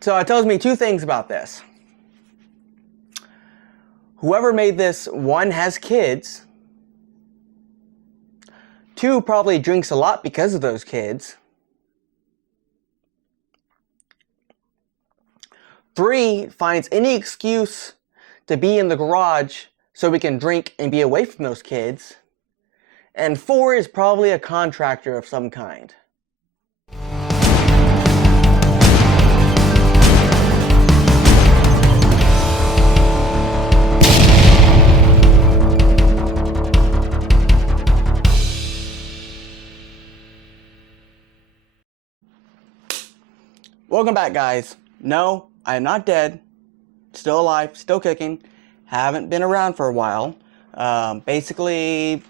So it tells me two things about this. Whoever made this, one, has kids. Two, probably drinks a lot because of those kids. Three, finds any excuse to be in the garage so we can drink and be away from those kids. And four, is probably a contractor of some kind. Welcome back, guys. No, I am not dead. Still alive, still kicking. Haven't been around for a while. Basically,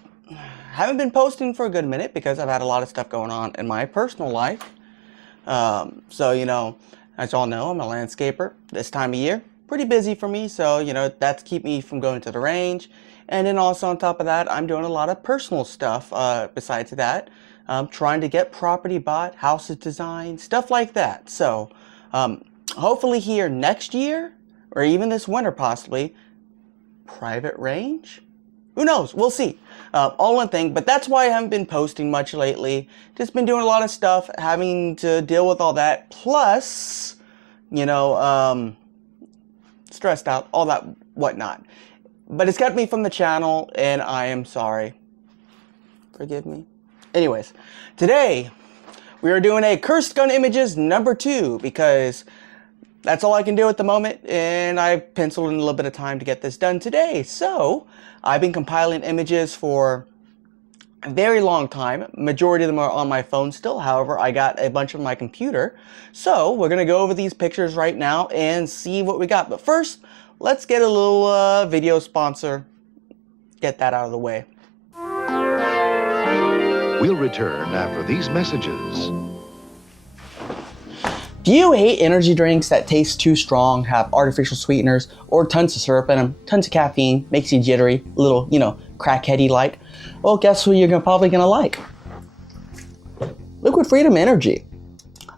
haven't been posting for a good minute because I've had a lot of stuff going on in my personal life. So, you know, as y'all know, I'm a landscaper this time of year. Pretty busy for me, so, you know, that's keep me from going to the range. And then also on top of that, I'm doing a lot of personal stuff besides that. Trying to get property bought, houses designed, stuff like that. So, hopefully here next year, or even this winter possibly, private range? Who knows? We'll see. All one thing, but that's why I haven't been posting much lately. Just been doing a lot of stuff, having to deal with all that. Plus, you know, stressed out, all that whatnot. But it's kept me from the channel, and I am sorry. Forgive me. Anyways, today we are doing a Cursed Gun Images #2 because that's all I can do at the moment, and I penciled in a little bit of time to get this done today. So I've been compiling images for a very long time. Majority of them are on my phone still. However, I got a bunch on my computer. So we're going to go over these pictures right now and see what we got. But first, let's get a little video sponsor. Get that out of the way. We'll return after these messages. Do you hate energy drinks that taste too strong, have artificial sweeteners, or tons of syrup in them, tons of caffeine, makes you jittery, a little, you know, crackheady like? Well, guess who you're probably gonna like? Liquid Freedom Energy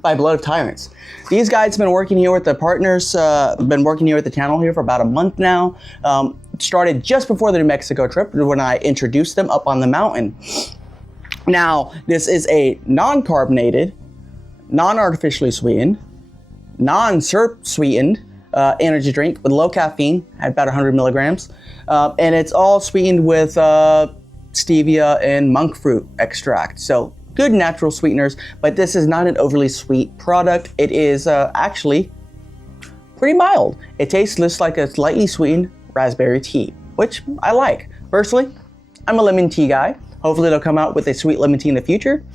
by Blood of Tyrants. These guys have been working here with the partners, been working here at the channel here for about a month now. Started just before the New Mexico trip when I introduced them up on the mountain. Now, this is a non-carbonated, non-artificially sweetened, non-syrup sweetened energy drink with low caffeine at about 100 milligrams. And it's all sweetened with stevia and monk fruit extract. So good natural sweeteners, but this is not an overly sweet product. It is actually pretty mild. It tastes just like a slightly sweetened raspberry tea, which I like. Personally, I'm a lemon tea guy. Hopefully they'll come out with a sweet lemon tea in the future.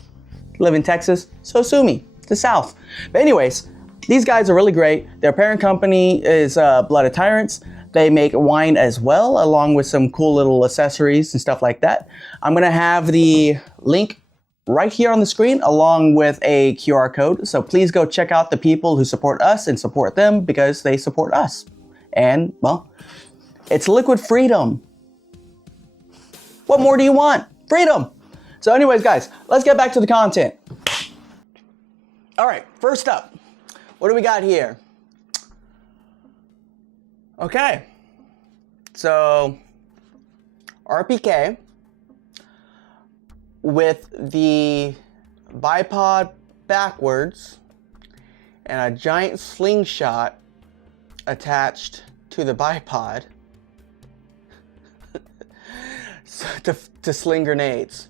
Live in Texas, so sue me. The South. But anyways, these guys are really great. Their parent company is Blood of Tyrants. They make wine as well, along with some cool little accessories and stuff like that. I'm gonna have the link right here on the screen, along with a QR code. So please go check out the people who support us and support them because they support us. And, well, it's Liquid Freedom. What more do you want? Freedom! So anyways, guys, let's get back to the content. All right, first up, what do we got here? Okay, so RPK with the bipod backwards and a giant slingshot attached to the bipod to sling grenades.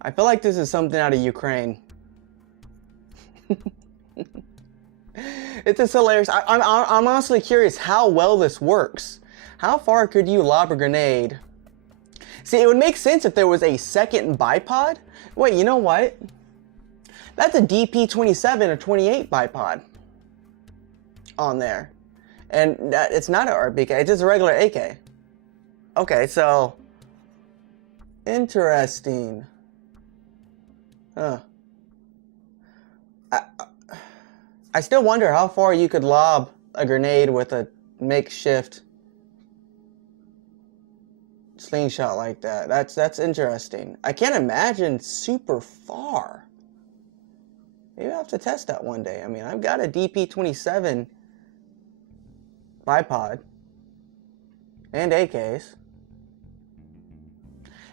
I feel like this is something out of Ukraine. It's just hilarious. I'm honestly curious how well this works. How far could you lob a grenade? See, it would make sense if there was a second bipod. Wait, you know what? That's a DP-27 or 28 bipod on there. And it's not an RPK, it's just a regular AK. Okay, so interesting. Huh. I still wonder how far you could lob a grenade with a makeshift slingshot like that. That's interesting. I can't imagine super far. Maybe I'll have to test that one day. I mean, I've got a DP27 bipod and AKs.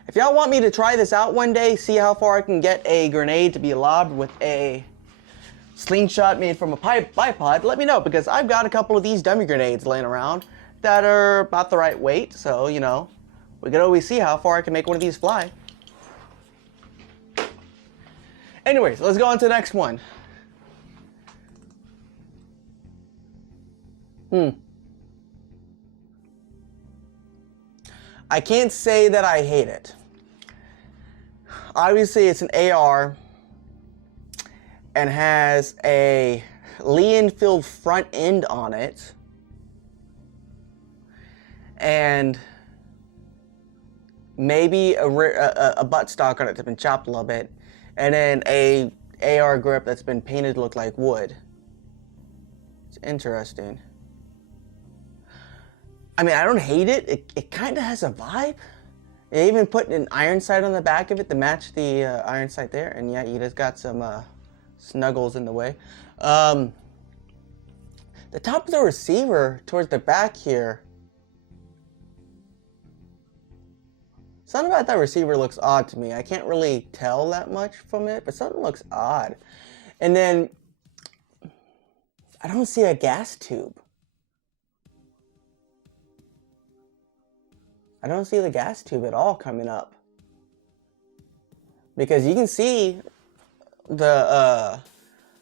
If y'all want me to try this out one day, see how far I can get a grenade to be lobbed with a slingshot made from a bipod, let me know, because I've got a couple of these dummy grenades laying around that are about the right weight, so, you know, we could always see how far I can make one of these fly. Anyways, let's go on to the next one. I can't say that I hate it. Obviously, it's an AR and has a Lee Enfield front end on it. And maybe a buttstock on it that's been chopped a little bit. And then a AR grip that's been painted to look like wood. It's interesting. I mean, I don't hate it. It kind of has a vibe. They even put an iron sight on the back of it to match the iron sight there. And yeah, you just got some snuggles in the way. The top of the receiver towards the back here. Something about that receiver looks odd to me. I can't really tell that much from it, but something looks odd. And then I don't see a gas tube. I don't see the gas tube at all coming up. Because you can see the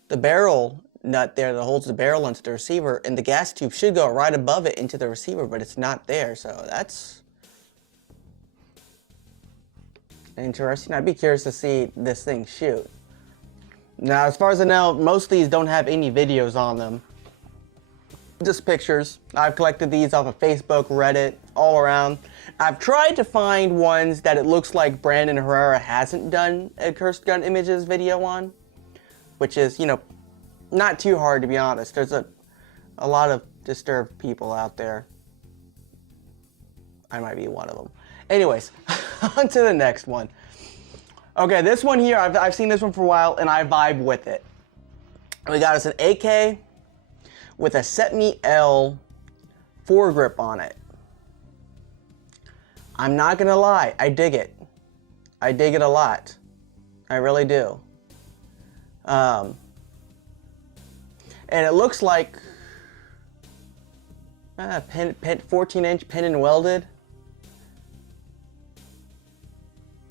barrel nut there that holds the barrel onto the receiver, and the gas tube should go right above it into the receiver, but it's not there, so that's interesting. I'd be curious to see this thing shoot. Now, as far as I know, most of these don't have any videos on them. Just pictures. I've collected these off of Facebook, Reddit, all around. I've tried to find ones that it looks like Brandon Herrera hasn't done a Cursed Gun Images video on, which is, you know, not too hard, to be honest. There's a lot of disturbed people out there. I might be one of them. Anyways, on to the next one. Okay, this one here, I've seen this one for a while, and I vibe with it. We got us an AK with a Set Me L foregrip on it. I'm not gonna lie, I dig it. I dig it a lot. I really do. And it looks like 14-inch pin and welded.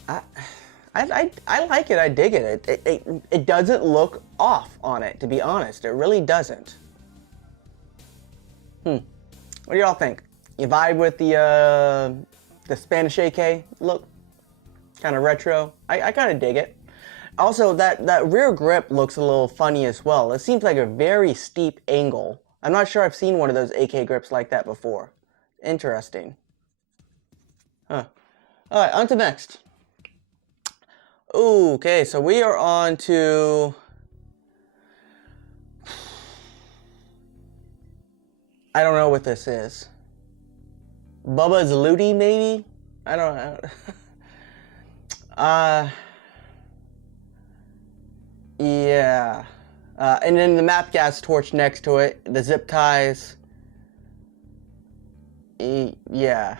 I like it. I dig it. It doesn't look off on it, to be honest. It really doesn't. What do y'all think? You vibe with the Spanish AK look? Kind of retro. I kind of dig it. Also, that rear grip looks a little funny as well. It seems like a very steep angle. I'm not sure I've seen one of those AK grips like that before. Interesting. Huh. Alright, on to next. Okay, so we are on to... I don't know what this is. Bubba's Looty, maybe? I don't know. Yeah. And then the map gas torch next to it, the zip ties. Yeah.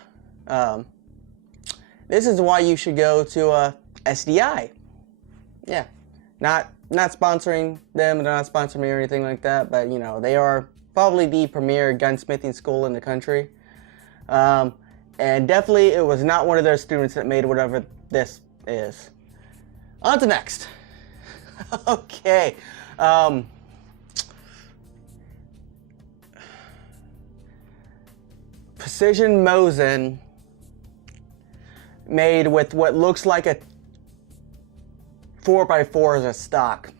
This is why you should go to SDI. Yeah. Not sponsoring them, they're not sponsoring me or anything like that, but you know, they are probably the premier gunsmithing school in the country. And definitely it was not one of their students that made whatever this is. On to next. Okay. Precision Mosin made with what looks like a 4x4 as a stock.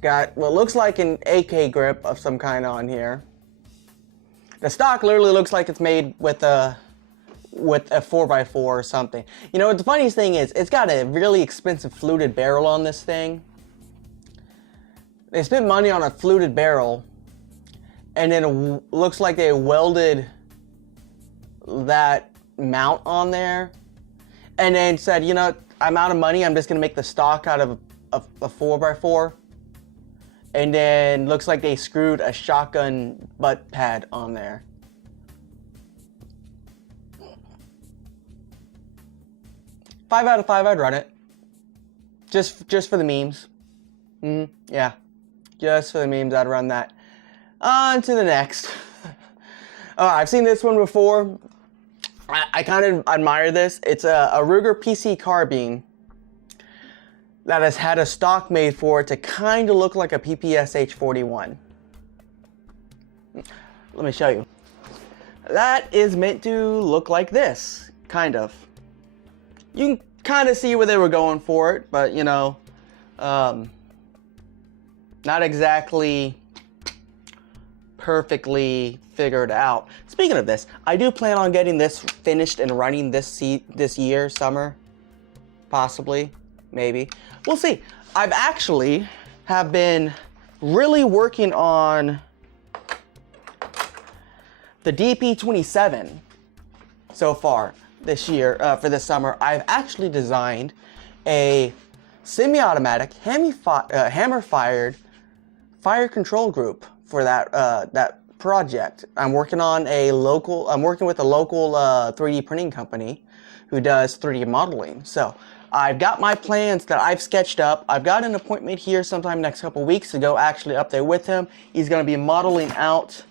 Got what looks like an AK grip of some kind on here. The stock literally looks like it's made with a 4x4 or something. You know what the funniest thing is? It's got a really expensive fluted barrel on this thing. They spent money on a fluted barrel, and then it looks like they welded that mount on there, and then said, you know, I'm out of money. I'm just gonna make the stock out of a 4x4. And then looks like they screwed a shotgun butt pad on there. Five out of 5, I'd run it. Just for the memes. Yeah. Just for the memes, I'd run that. On to the next. I've seen this one before. I kind of admire this. It's a Ruger PC carbine that has had a stock made for it to kind of look like a PPSH 41. Let me show you. That is meant to look like this, kind of. You can kind of see where they were going for it, but you know, not exactly perfectly figured out. Speaking of this, I do plan on getting this finished and running this year, summer, possibly, maybe. We'll see. I've actually have been really working on the DP27 so far this year, for this summer. I've actually designed a semi-automatic hammer-fired fire control group for that project. I'm working with a local 3D printing company who does 3D modeling. So I've got my plans that I've sketched up. I've got an appointment here sometime next couple weeks to go actually up there with him. He's going to be modeling out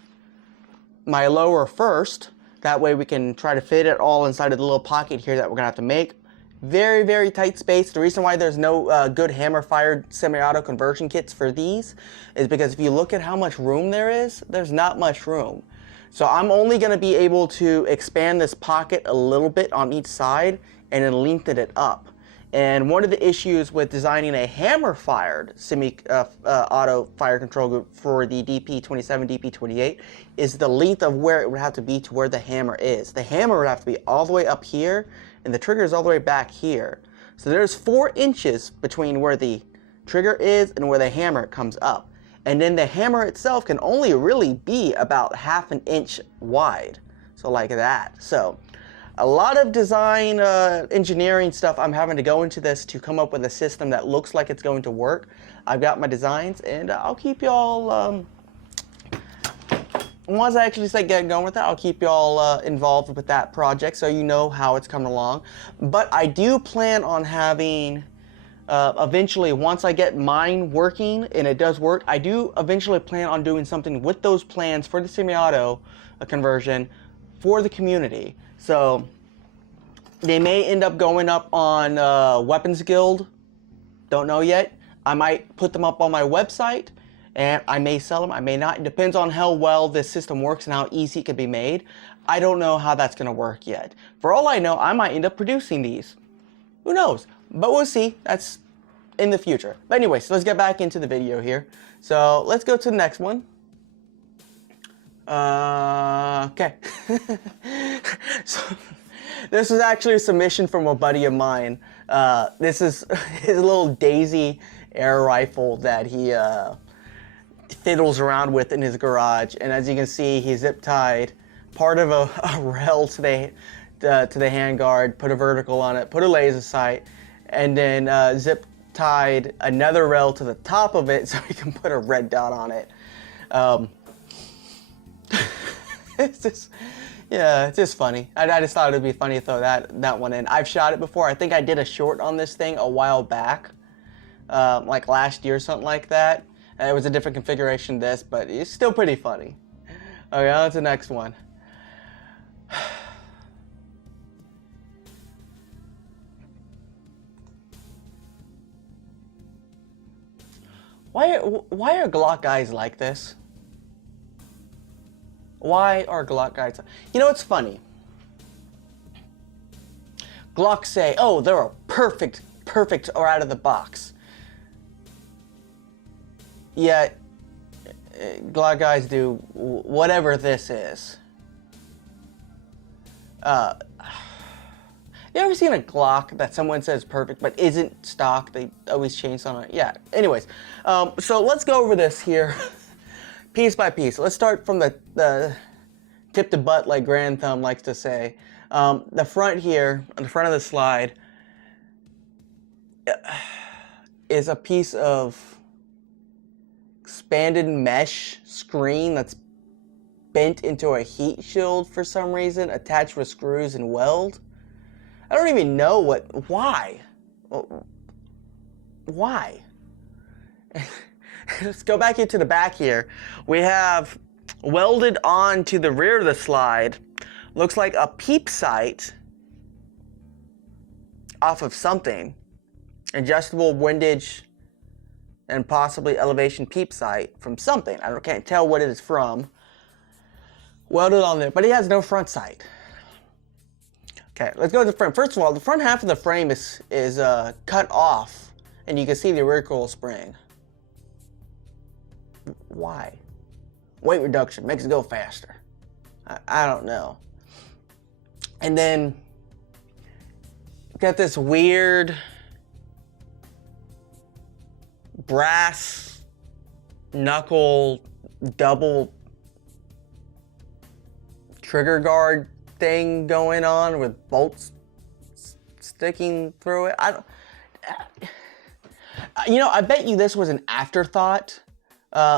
my lower first. That way we can try to fit it all inside of the little pocket here that we're going to have to make. Very, very tight space. The reason why there's no good hammer-fired semi-auto conversion kits for these is because if you look at how much room there is, there's not much room. So I'm only going to be able to expand this pocket a little bit on each side and then lengthen it up. And one of the issues with designing a hammer-fired semi-auto fire control group for the DP27, DP28 is the length of where it would have to be to where the hammer is. The hammer would have to be all the way up here, and the trigger is all the way back here. So there's 4 inches between where the trigger is and where the hammer comes up. And then the hammer itself can only really be about ½ an inch wide. So like that. So a lot of design, engineering stuff I'm having to go into this to come up with a system that looks like it's going to work. I've got my designs, and I'll keep y'all, once I actually start getting going with that, I'll keep y'all involved with that project so you know how it's coming along. But I do plan on having, eventually, once I get mine working, and it does work, I do eventually plan on doing something with those plans for the semi-auto conversion for the community. So they may end up going up on Weapons Guild. Don't know yet. I might put them up on my website, and I may sell them. I may not. It depends on how well this system works and how easy it can be made. I don't know how that's going to work yet. For all I know, I might end up producing these. Who knows? But we'll see. That's in the future. But anyways, so let's get back into the video here. So let's go to the next one. Okay. So this is actually a submission from a buddy of mine. This is his little Daisy air rifle that he fiddles around with in his garage. And as you can see, he zip tied part of a rail to the handguard, put a vertical on it, put a laser sight, and then zip tied another rail to the top of it so he can put a red dot on it. It's just, yeah, it's just funny. I just thought it would be funny to throw that one in. I've shot it before. I think I did a short on this thing a while back, like last year or something like that. It was a different configuration than this, but it's still pretty funny. Okay, on to the next one. Why are Glock guys like this? Why are Glock guys? You know, it's funny. Glock say, oh, they're a perfect or out of the box. Yet, Glock guys do whatever this is. You ever seen a Glock that someone says perfect but isn't stock? They always change something. Yeah. Anyways, so let's go over this here. Piece by piece. Let's start from the tip to butt, like Grand Thumb likes to say. The front here, on the front of the slide, is a piece of expanded mesh screen that's bent into a heat shield for some reason, attached with screws and weld. I don't even know why. Why? Let's go back into the back here. We have welded onto the rear of the slide, looks like a peep sight off of something. Adjustable windage and possibly elevation peep sight from something. I can't tell what it is from. Welded on there, but it has no front sight. Okay, let's go to the front. First of all, the front half of the frame is cut off, and you can see the rear coil spring. Why? Weight reduction makes it go faster. I don't know. And then got this weird brass knuckle double trigger guard thing going on with bolts sticking through it. I bet you this was an afterthought,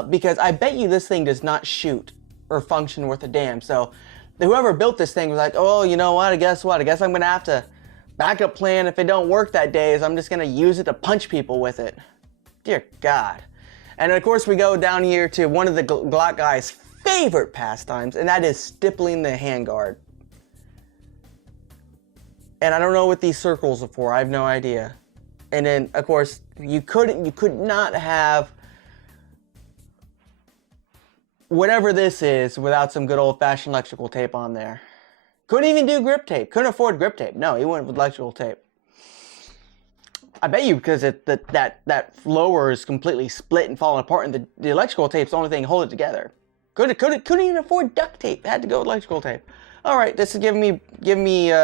because I bet you this thing does not shoot or function worth a damn. So whoever built this thing was like, oh, you know what? I guess I'm gonna have to backup plan if it don't work that day is I'm just gonna use it to punch people with it. Dear God. And of course we go down here to one of the Glock guy's favorite pastimes, and that is stippling the handguard. And I don't know what these circles are for. I have no idea. And then of course you could not have whatever this is without some good old-fashioned electrical tape on there. Couldn't even do grip tape. Couldn't afford grip tape. No, he went with electrical tape. I bet you because that lower is completely split and falling apart, and the electrical tape's the only thing holding it together. Couldn't even afford duct tape. Had to go with electrical tape. All right, this is giving me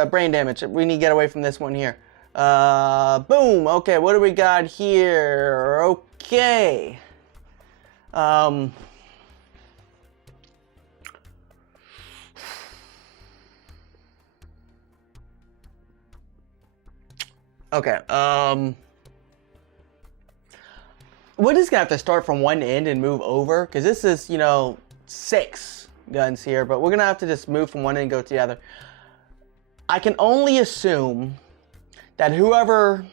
brain damage. We need to get away from this one here. Boom. Okay, what do we got here? Okay. Okay, we're just gonna have to start from one end and move over, because this is, 6 guns here, but we're gonna have to just move from one end and go to the other. I can only assume that whoever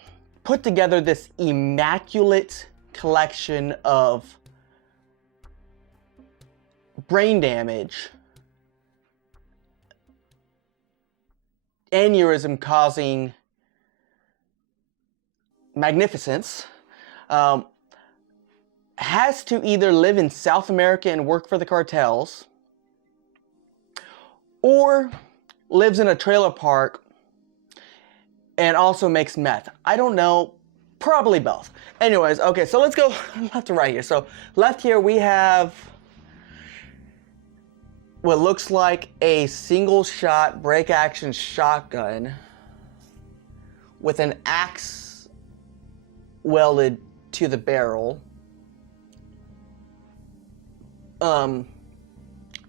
put together this immaculate collection of brain damage, aneurysm causing magnificence, has to either live in South America and work for the cartels, or lives in a trailer park and also makes meth. I don't know, probably both. Anyways, okay, so let's go left to right here. So left here we have what looks like a single shot break action shotgun with an axe welded to the barrel. I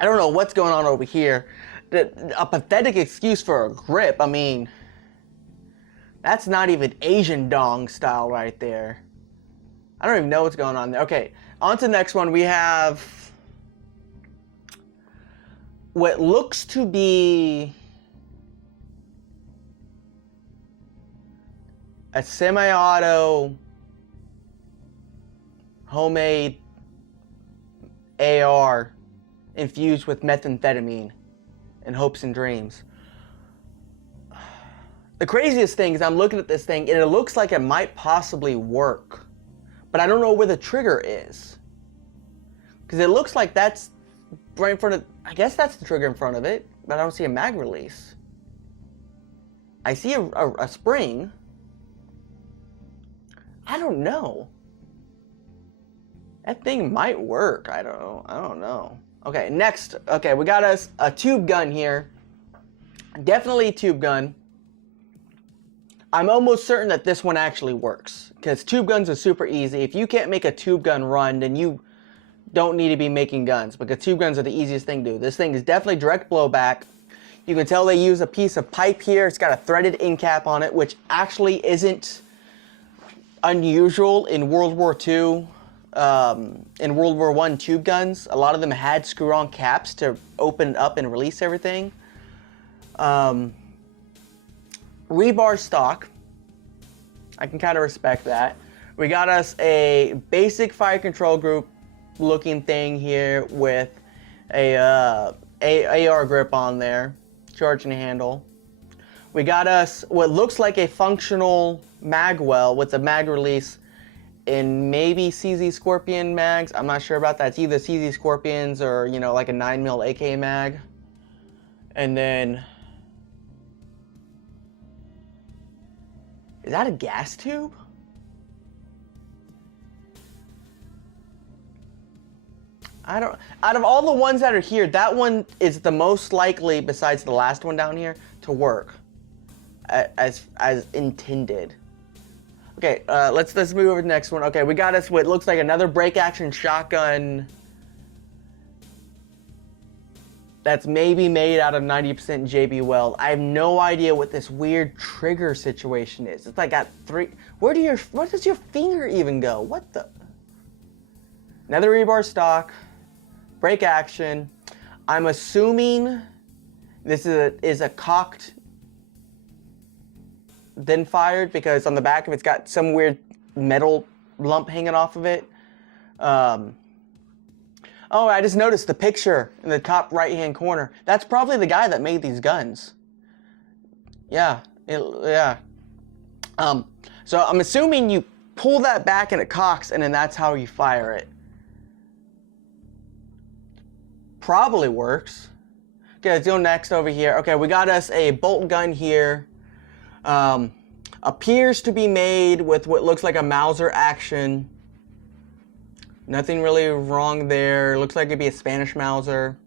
don't know what's going on over here. A pathetic excuse for a grip. I mean, that's not even Asian dong style right there. I don't even know what's going on there. Okay, on to the next one. We have what looks to be a semi-auto homemade AR infused with methamphetamine in hopes and dreams. The craziest thing is I'm looking at this thing and it looks like it might possibly work, but I don't know where the trigger is, because it looks like that's right in front of, I guess that's the trigger in front of it, but I don't see a mag release. I see a spring. I don't know. That thing might work. I don't know. Okay, next. Okay, we got us a tube gun here. Definitely a tube gun. I'm almost certain that this one actually works, because tube guns are super easy. If you can't make a tube gun run, then you don't need to be making guns, because tube guns are the easiest thing to do. This thing is definitely direct blowback. You can tell they use a piece of pipe here. It's got a threaded end cap on it, which actually isn't unusual in World War II. In World War I tube guns, a lot of them had screw-on caps to open it up and release everything. Rebar stock. I can kind of respect that. We got us a basic fire control group looking thing here with a AR grip on there, charging handle. We got us what looks like a functional mag well with the mag release in maybe CZ Scorpion mags. I'm not sure about that. It's either CZ Scorpions or, you know, like a 9mm AK mag. And then, is that a gas tube? I don't, out of all the ones that are here, that one is the most likely, besides the last one down here, to work as intended. Okay, let's move over to the next one. Okay, we got us what looks like another break action shotgun that's maybe made out of 90% JB Weld. I have no idea what this weird trigger situation is. It's like got three. Where does your finger even go? What the? Another rebar stock, break action. I'm assuming this is a cocked, then fired, because on the back of it's got some weird metal lump hanging off of it. Oh, I just noticed the picture in the top right-hand corner. That's probably the guy that made these guns. Yeah, yeah. So I'm assuming you pull that back and it cocks, and then that's how you fire it. Probably works. Okay, let's go next over here. Okay, we got us a bolt gun here. Appears to be made with what looks like a Mauser action. Nothing really wrong there. Looks like it'd be a Spanish Mauser.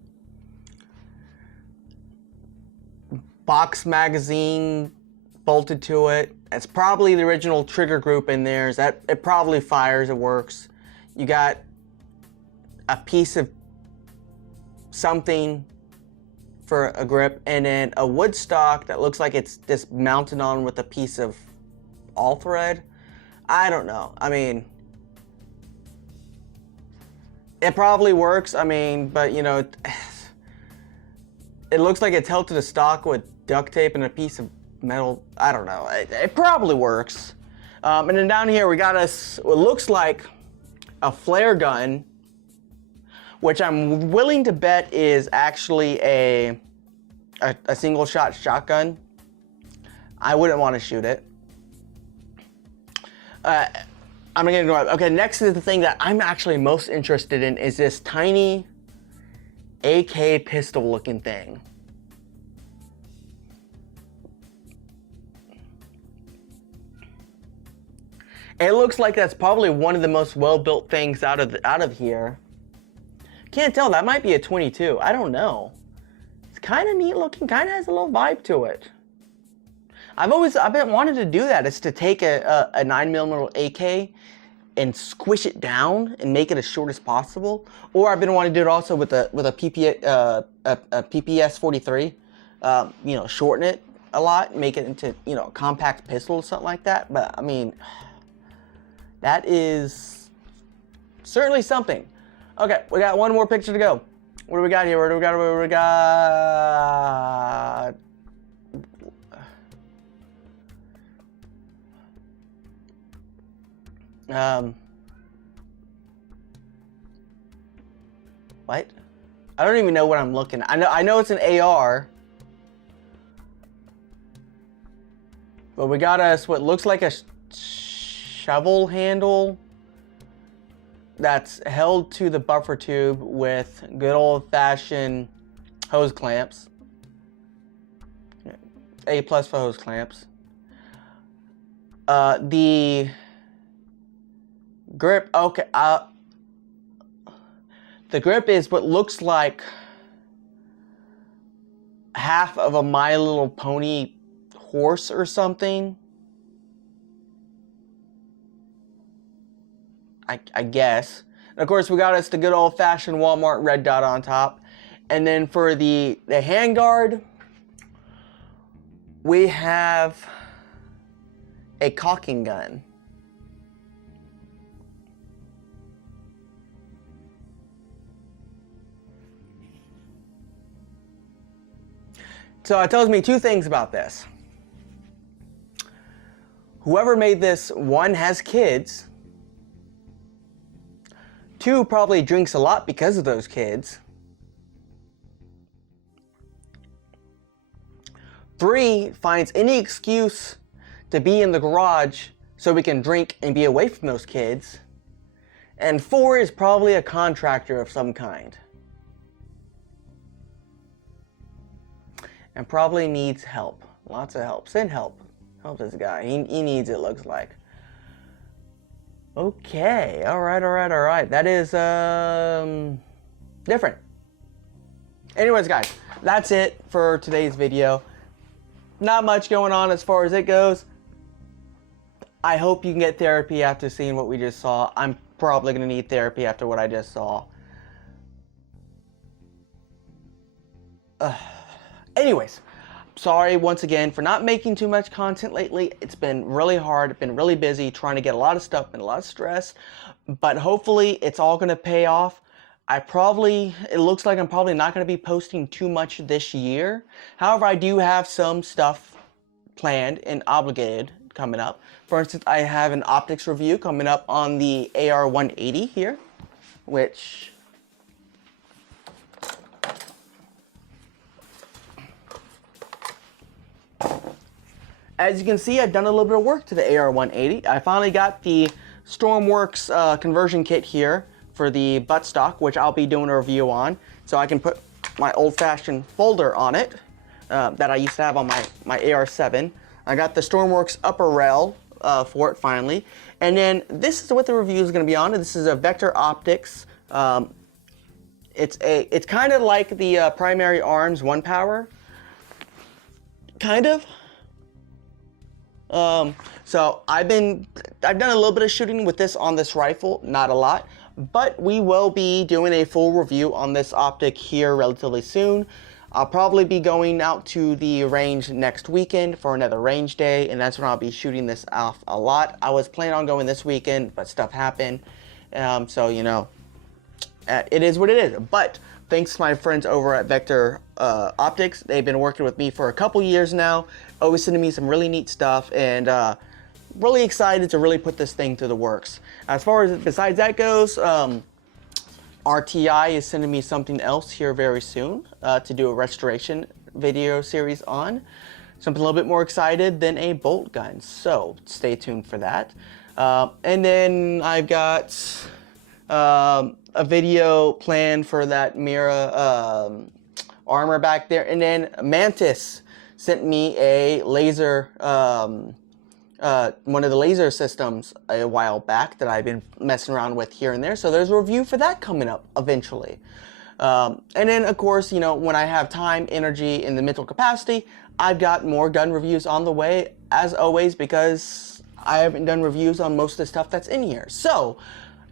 Box magazine bolted to it. It's probably the original trigger group in there. It probably fires, it works. You got a piece of something for a grip, and then a wood stock that looks like it's just mounted on with a piece of all thread. I don't know. I mean, it probably works. I mean, but you know, it looks like it's held to the stock with duct tape and a piece of metal. I don't know. It probably works. And then down here we got us what looks like a flare gun, which I'm willing to bet is actually a single shot shotgun. I wouldn't want to shoot it. I'm gonna go. Okay, next is the thing that I'm actually most interested in is this tiny AK pistol looking thing. It looks like that's probably one of the most well-built things out of here. Can't tell, that might be a 22. I don't know. It's kind of neat looking, kind of has a little vibe to it. I've been wanting to do that, is to take a 9mm AK and squish it down and make it as short as possible. Or I've been wanting to do it also with a PPS 43. You know, shorten it a lot, make it into, you know, a compact pistol or something like that. But I mean, that is certainly something. Okay, we got one more picture to go. What do we got here? What do we got? What? I don't even know what I'm looking at. I know it's an AR. But we got us what looks like a shovel handle that's held to the buffer tube with good old-fashioned hose clamps. A+ for hose clamps. The grip, okay, the grip is what looks like half of a My Little Pony horse or something. I guess. And of course, we got us the good old-fashioned Walmart red dot on top. And then for the handguard, we have a caulking gun. So it tells me two things about this. Whoever made this, one, has kids. Two, probably drinks a lot because of those kids. Three, finds any excuse to be in the garage so we can drink and be away from those kids. And four, is probably a contractor of some kind. And probably needs help. Lots of help. Send help. Help this guy. He needs it, looks like. Okay. Alright. That is, different. Anyways, guys, that's it for today's video. Not much going on as far as it goes. I hope you can get therapy after seeing what we just saw. I'm probably going to need therapy after what I just saw. Anyways, sorry once again for not making too much content lately. It's been really hard, been really busy trying to get a lot of stuff, been a lot of stress, but hopefully it's all going to pay off. It looks like I'm probably not going to be posting too much this year. However, I do have some stuff planned and obligated coming up. For instance, I have an optics review coming up on the AR-180 here, which as you can see, I've done a little bit of work to the AR-180. I finally got the Stormworks conversion kit here for the buttstock, which I'll be doing a review on, so I can put my old-fashioned folder on it that I used to have on my AR-7. I got the Stormworks upper rail for it finally, and then this is what the review is going to be on. This is a Vector Optics. It's kind of like the Primary Arms 1 Power, kind of. So I've done a little bit of shooting with this on this rifle, not a lot, but we will be doing a full review on this optic here relatively soon. I'll probably be going out to the range next weekend for another range day, and that's when I'll be shooting this off a lot. I was planning on going this weekend, but stuff happened, so you know, it is what it is. But thanks to my friends over at Vector Optics. They've been working with me for a couple years now, always sending me some really neat stuff, and really excited to really put this thing to the works. As far as besides that goes, RTI is sending me something else here very soon to do a restoration video series on. Something a little bit more excited than a bolt gun, so stay tuned for that. And then I've got a video planned for that Mira armor back there, and then Mantis sent me a laser, one of the laser systems a while back that I've been messing around with here and there, so there's a review for that coming up eventually. And then of course, you know, when I have time, energy, and the mental capacity, I've got more gun reviews on the way, as always, because I haven't done reviews on most of the stuff that's in here. So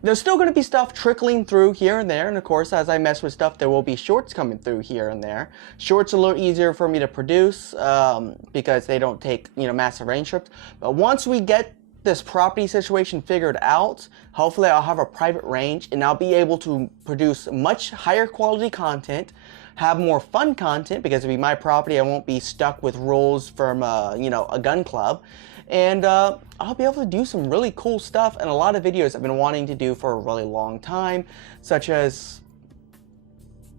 there's still going to be stuff trickling through here and there, and of course, as I mess with stuff, there will be shorts coming through here and there. Shorts are a little easier for me to produce because they don't take, you know, massive range trips. But once we get this property situation figured out, hopefully I'll have a private range and I'll be able to produce much higher quality content, have more fun content because it'll be my property. I won't be stuck with rules from, you know, a gun club. And I'll be able to do some really cool stuff and a lot of videos I've been wanting to do for a really long time, such as,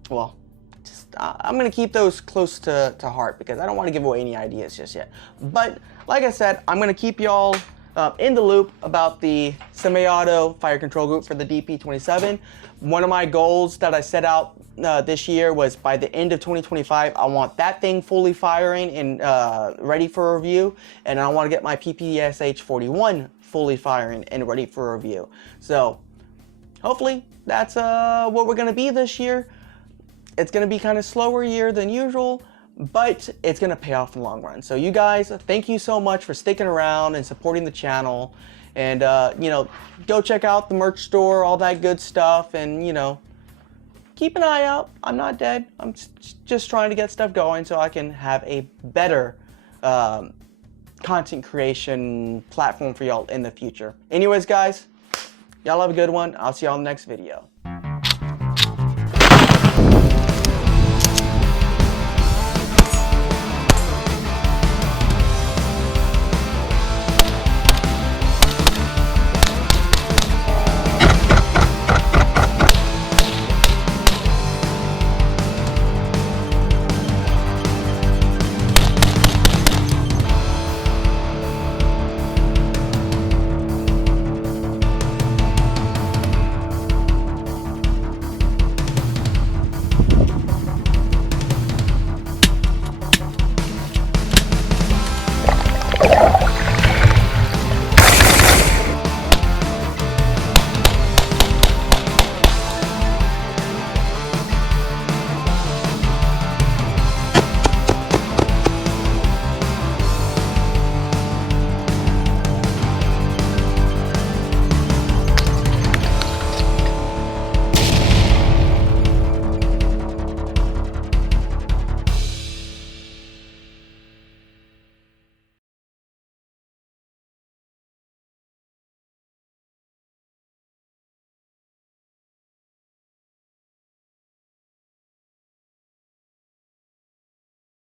well, just I'm going to keep those close to heart because I don't want to give away any ideas just yet. But like I said, I'm going to keep y'all in the loop about the semi-auto fire control group for the DP27. One of my goals that I set out this year was by the end of 2025, I want that thing fully firing and ready for review, and I want to get my PPSH 41 fully firing and ready for review. So hopefully that's what we're going to be this year. It's going to be kind of slower year than usual, but it's going to pay off in the long run. So you guys, thank you so much for sticking around and supporting the channel. And, you know, go check out the merch store, all that good stuff. And, you know, keep an eye out. I'm not dead. I'm just trying to get stuff going so I can have a better content creation platform for y'all in the future. Anyways, guys, y'all have a good one. I'll see y'all in the next video.